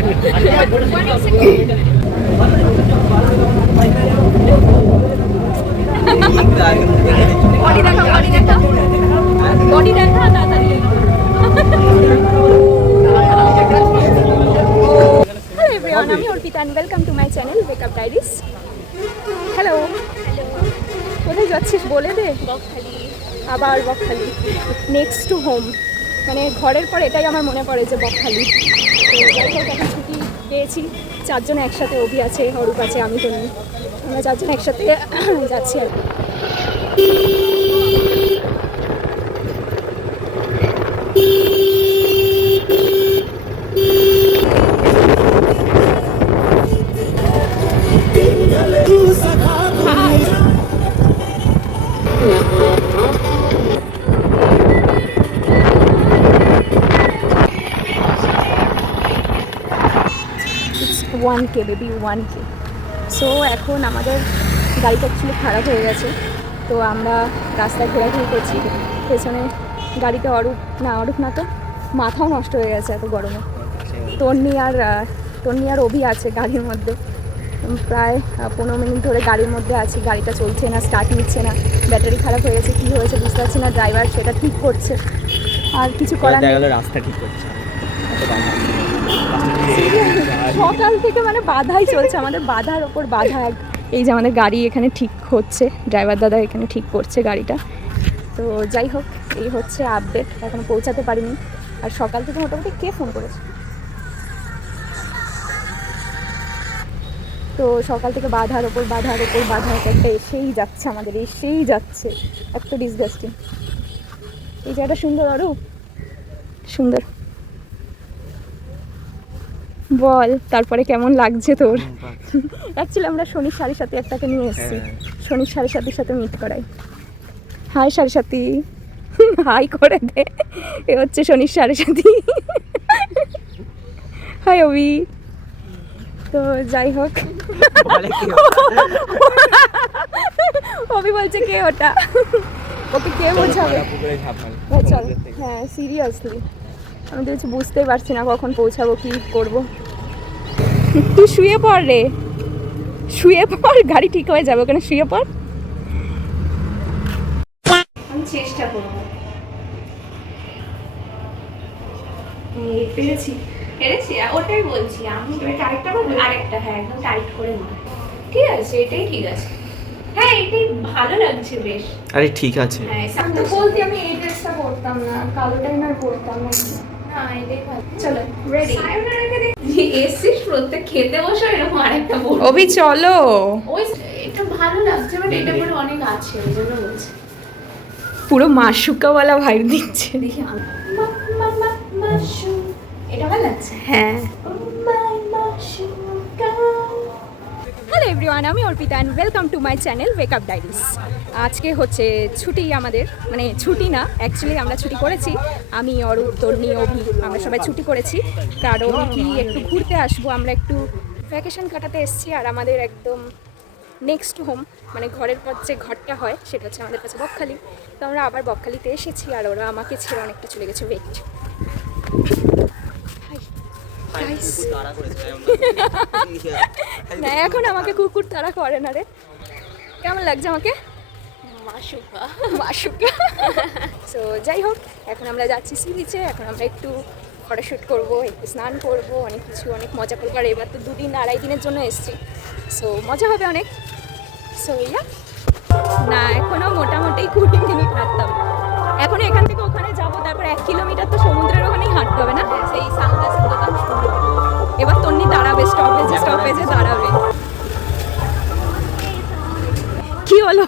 Body দেখা body দেখা তাড়াতাড়ি। হ্যালো এভরিওয়ান, আমি Arpita and welcome to my channel wake up diaries. Hello, কোথায় যাচ্ছিস বলে দে। বকখালি। আবার বকখালি, নেক্সট টু হোম, মানে ঘরের পর এটাই আমার মনে পড়ে যে বকখালি। তো যাই হোক, এখন ছুটি পেয়েছি, চারজন একসাথে, অভি আছে, অরূপ আছে, আমি তো নেই, আমরা চারজন একসাথে যাচ্ছি আর কি। ওয়ান কে বেবি, 1K। সো এখন আমাদের গাড়িটা অ্যাকচুয়ালি খারাপ হয়ে গেছে, তো আমরা রাস্তায় ঘোরাঘুরি করছি। পেছনে গাড়িতে অরূপ না তো মাথাও নষ্ট হয়ে গেছে এত গরমে। তন্নি আর অভি আছে গাড়ির মধ্যে, প্রায় 15 মিনিট ধরে গাড়ির মধ্যে আছি, গাড়িটা চলছে না, স্টার্ট নিচ্ছে না, ব্যাটারি খারাপ হয়ে গেছে, কী হয়েছে বুঝতে পারছি না। ড্রাইভার সেটা ঠিক করছে, আর কিছু করার নেই। রাস্তা ঠিক করছে, সকাল থেকে মানে বাধাই চলছে আমাদের, বাধার ওপর বাধা। এই যে আমাদের গাড়ি এখানে ঠিক হচ্ছে, ড্রাইভার দাদা এখানে ঠিক করছে গাড়িটা। তো যাই হোক, এই হচ্ছে আপডেট, এখনো পৌঁছাতে পারিনি। আর সকাল থেকে মোটামুটি কে ফোন করেছে, তো সকাল থেকে বাধার ওপর বাধা একটা এসেই যাচ্ছে, আমাদের এসেই যাচ্ছে, এত ডিসগাস্টিং। এই জায়গাটা সুন্দর, আরও সুন্দর। বল তারপরে কেমন লাগছে তোর? অ্যাকচুয়ালি আমরা শনির সাড়ে সাথে একটাকে নিয়ে এসেছি, শনির সাড়ে সাথীর সাথে মিট করাই। হাই সাড়ে সাথী, হাই করে দে। এ হচ্ছে শনির সাড়ে সাথী। হাই অভি। তো যাই হোক, অভি বলছে কে ওটা, ওকে কে বোঝাবে? চল, হ্যাঁ সিরিয়াসলি আমি তো কিছু বুঝতেই পারছি না কখন পৌঁছাবো, কি করব। তুই শুয়ে পড় রে, শুয়ে পড়, গাড়ি ঠিক হয়ে যাবে, ওখানে শুয়ে পড়। আমি চেষ্টা করবো। পেরেছি, ওটাই বলছি আমি। আরেকটা বলবো, আরেকটা, হ্যাঁ একদম টাইট করে না, ঠিক আছে, এটাই ঠিক আছে। হ্যাঁ এটাই ভালো লাগছে বেশ। আরে ঠিক আছে, হ্যাঁ তো বলতে আমি এই ড্রেসটা পরতাম না, কালোটাই না পরতাম না। হ্যাঁ এটাই ভালো। চলো রেডি। এসিস প্রত্যেক খেতে বসো এরকম আরেকটা বলবো। অভি চলো, ওই এটা ভালো লাগছে, বাট এটা পরে অনেক আছে, ওই জন্য বলছি। পুরো মাশুকাওয়ালা ভাইব দিচ্ছে, দেখি মাশু, এটা ভালো লাগছে। হ্যাঁ। হ্যালো এভরিওয়ান, আমি Arpita and welcome to my channel wake up diaries. আজকে হচ্ছে ছুটি আমাদের, মানে ছুটি না, অ্যাকচুয়ালি আমরা ছুটি করেছি, আমি অরূপ, তন্নি, অভি, আমরা সবাই ছুটি করেছি। কারণ কি একটু ঘুরতে আসবো, আমরা একটু ভ্যাকেশন কাটাতে এসেছি। আর আমাদের একদম নেক্সট হোম, মানে ঘরের পর যে ঘরটা হয় সেটা হচ্ছে আমাদের কাছে বকখালি। তো আমরা আবার বকখালিতে এসেছি, আর ওরা আমাকে ছেড়ে অনেকটা চলে গেছে। ওয়েট, না এখন আমাকে কুকুর তাড়া করে না রে। কেমন লাগছে আমাকে? মাশুকা। সো যাই হোক, এখন আমরা যাচ্ছি সি বিচে। এখন আমরা একটু ফটোশ্যুট করবো, একটু স্নান করবো, অনেক কিছু, অনেক মজা করবো। আর এবার তো 2-2.5 দিনের জন্য এসেছি, সো মজা হবে অনেক। সো ইয়া, না এখনও মোটামুটি 20 মিনিট হাঁটতে হবে। এখনও এখান থেকে ওখানে যাবো, তারপর 1 কিলোমিটার তো সমুদ্রের ওখানেই হাঁটতে হবে না? সেই সানগ্লাসের দোকান। এবার তন্নি দাঁড়াবে, স্টপেজে দাঁড়াবে। কি হলো?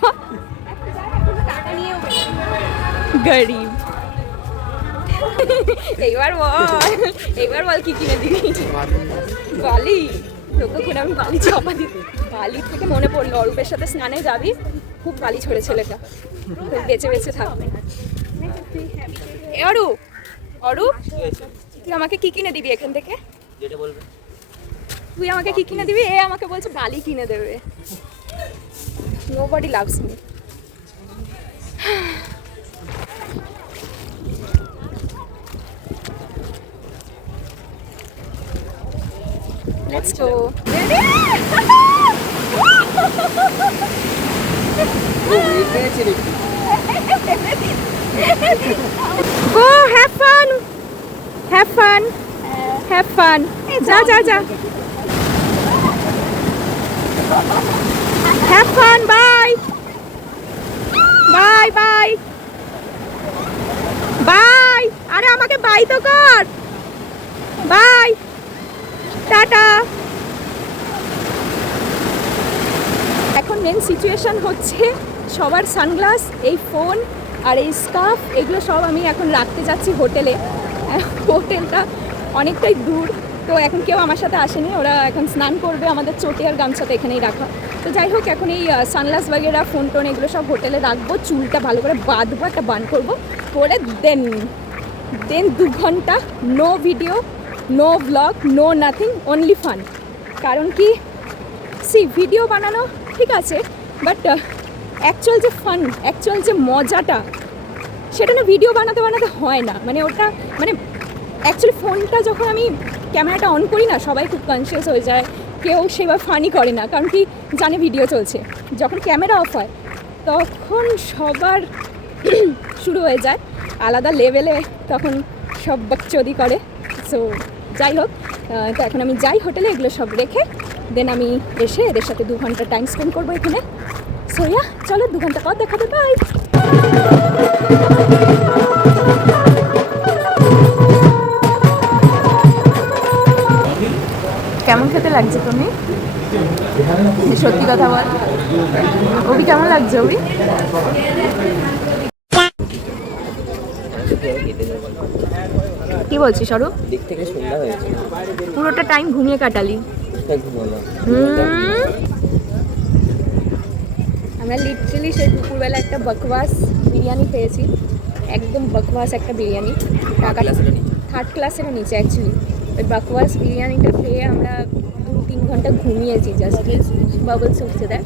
গরিব। এইবার বল কি কিনে দিবি? বালি, ততক্ষণ আমি বালি চাপা দিই। বালি থেকে মনে পড়লো, অরূপের সাথে স্নানে যাবি, খুব বালি ছড়ে ছেলেটা, বেঁচে বেঁচে থাকবে। অরূপ তুই আমাকে কি কিনে দিবি এখান থেকে? তুই আমাকে কি কিনে দিবি? এ আমাকে বলছে বালি কিনে দেবে। Nobody loves me. Let's go. Go, have fun. Have fun. Have fun. যা যা যা। Have fun. Bye. Bye bye. Bye. আরে আমাকে বাই তো কর। বাই। টাটা। এখন মেন সিচুয়েশন হচ্ছে সবার সানগ্লাস, এই ফোন আর এই স্কার্ফ, এগুলো সব আমি এখন রাখতে যাচ্ছি হোটেলে। হোটেলটা অনেকটাই দূর, তো এখন কেউ আমার সাথে আসেনি, ওরা এখন স্নান করবে আমাদের চটি আর গামছাটা এখানেই রাখা। তো যাই হোক, এখন এই সানগ্লাস বাগেরা, ফোন টোন এগুলো সব হোটেলে রাখবো, চুলটা ভালো করে বাঁধবো, একটা বান করবো, করে দেন 2 ঘন্টা no video, no vlog, no nothing, only fun. কারণ কি, ভিডিও বানানো ঠিক আছে, বাট অ্যাকচুয়াল যে ফান, অ্যাকচুয়াল যে মজাটা, সেটা না ভিডিও বানাতে বানাতে হয় না। মানে ওটা মানে অ্যাকচুয়ালি ফোনটা যখন আমি ক্যামেরাটা অন করি না, সবাই খুব কনসিয়াস হয়ে যায়, কেউ সেভাবে ফানি করে না, কারণ কি জানে ভিডিও চলছে। যখন ক্যামেরা অফ হয় তখন সবার শুরু হয়ে যায় আলাদা লেভেলে, তখন সব বকচোদি করে। সো যাই হোক, তো এখন আমি যাই হোটেলে, এগুলো সব রেখে দেন আমি এসে এদের সাথে 2 ঘন্টা টাইম স্পেন্ড করবো এখানে। সো চলো 2 ঘন্টা পর দেখাবে, বাই। কেমন খেতে লাগছে তুমি? সত্যি কথা বল, অভি কেমন লাগছে? অভি কি বলছিস স্বরূপ? দিক থেকে সুন্দর হয়েছে, পুরোটা টাইম ঘুমিয়ে কাটালি। আমরা লিটারালি সেই দুপুরবেলা একটা বকওয়াস বিরিয়ানি খেয়েছি, একদম বকওয়াস একটা বিরিয়ানি, টাকাটা 3rd ক্লাসেরও নিচে অ্যাকচুয়ালি। ওই বকওয়াস বিরিয়ানিটা খেয়ে আমরা 2-3 ঘন্টা ঘুমিয়েছি, জাস্ট বাবলস উঠছে, দেখ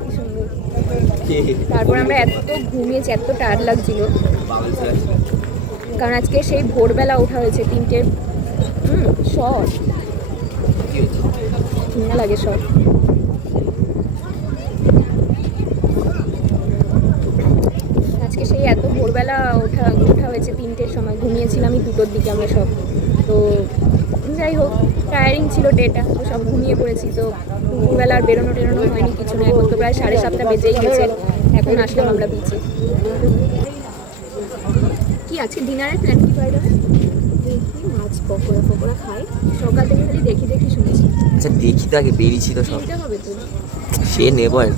কি সুন্দর। তারপর আমরা এত ঘুমিয়েছি, এত টায়ার্ড লাগছিল, কারণ আজকে সেই ভোরবেলা ওঠা হয়েছে 3টে। শর্ট ঠান্ডা লাগে সব। আজকে সেই এত ভোরবেলা ওঠা হয়েছে 3টের সময়, ঘুমিয়েছিলাম আমি 2টোর দিকে আমরা সব। তো যাই হোক, টায়ারিং ছিল ডেটা, তো সব ঘুমিয়ে পড়েছি। তো দুপুরবেলা আর বেরোনো টেরোনো হয়নি, কিছু না। এখন তো প্রায় 7:30 বেজেই গেছে, এখন আসলাম আমরা বিচে। কি আছে ডিনারের প্ল্যান? কি বাইরে মাছ পকোড়া খাই, সকাল থেকে খালি দেখি শুনেছি। আচ্ছা দেখি তো, আগে বেরিয়েছি তো সব, হবে তো সে নেবো আর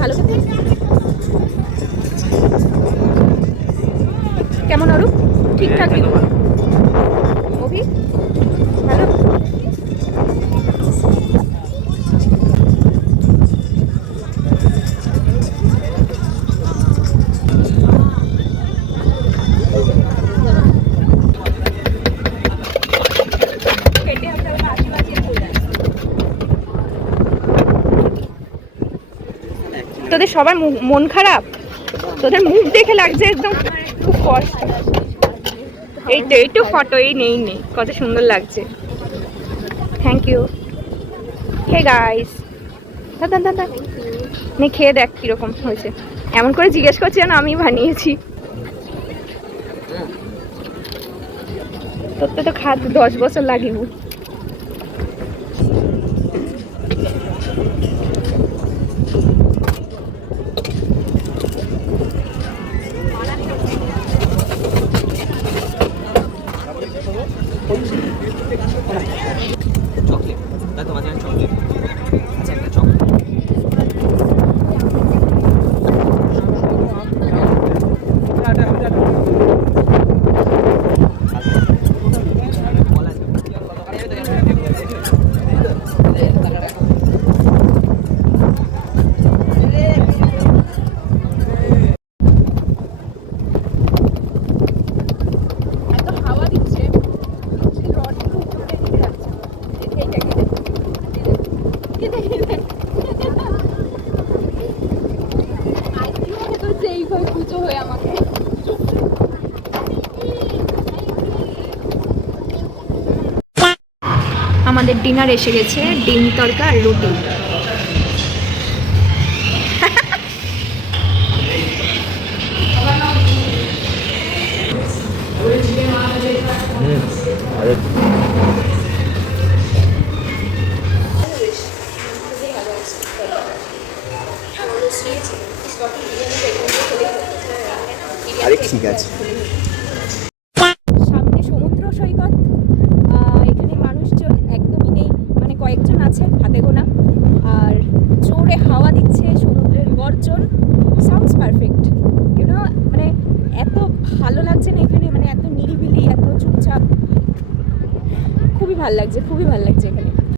ভালো খেতে। কেমন অরূপ? ঠিকঠাক দিব। অভি ভালো। তোদের সবার মন খারাপ, তোদের মুখ দেখে লাগছে একদম খুব কষ্ট। এইটু ফটো এই নেই কত সুন্দর লাগছে। Thank you. হে গাইস, দাদা নে খেয়ে দেখ কিরকম হয়েছে। এমন করে জিজ্ঞেস করছি না আমি বানিয়েছি। তোর তো খাদ্য 10 বছর লাগিব। চকলেট, তোমার জন্য চকলেট। আচ্ছা একটা চকলেট। আমাদের ডিনার এসে গেছে, ডিম তড়কা আর রুটি। আরে ঠিক আছে। সামনে সমুদ্র সৈকত, এখানে মানুষজন একদমই নেই, মানে কয়েকজন আছে হাতে গোনা, আর জোরে হাওয়া দিচ্ছে, সমুদ্রের গর্জন, সাউন্ডস পারফেক্ট ইউনো। মানে এত ভালো লাগছে না এখানে, মানে এত নিরিবিলি, এত চুপচাপ, খুবই ভালো লাগছে, খুবই ভালো লাগছে এখানে।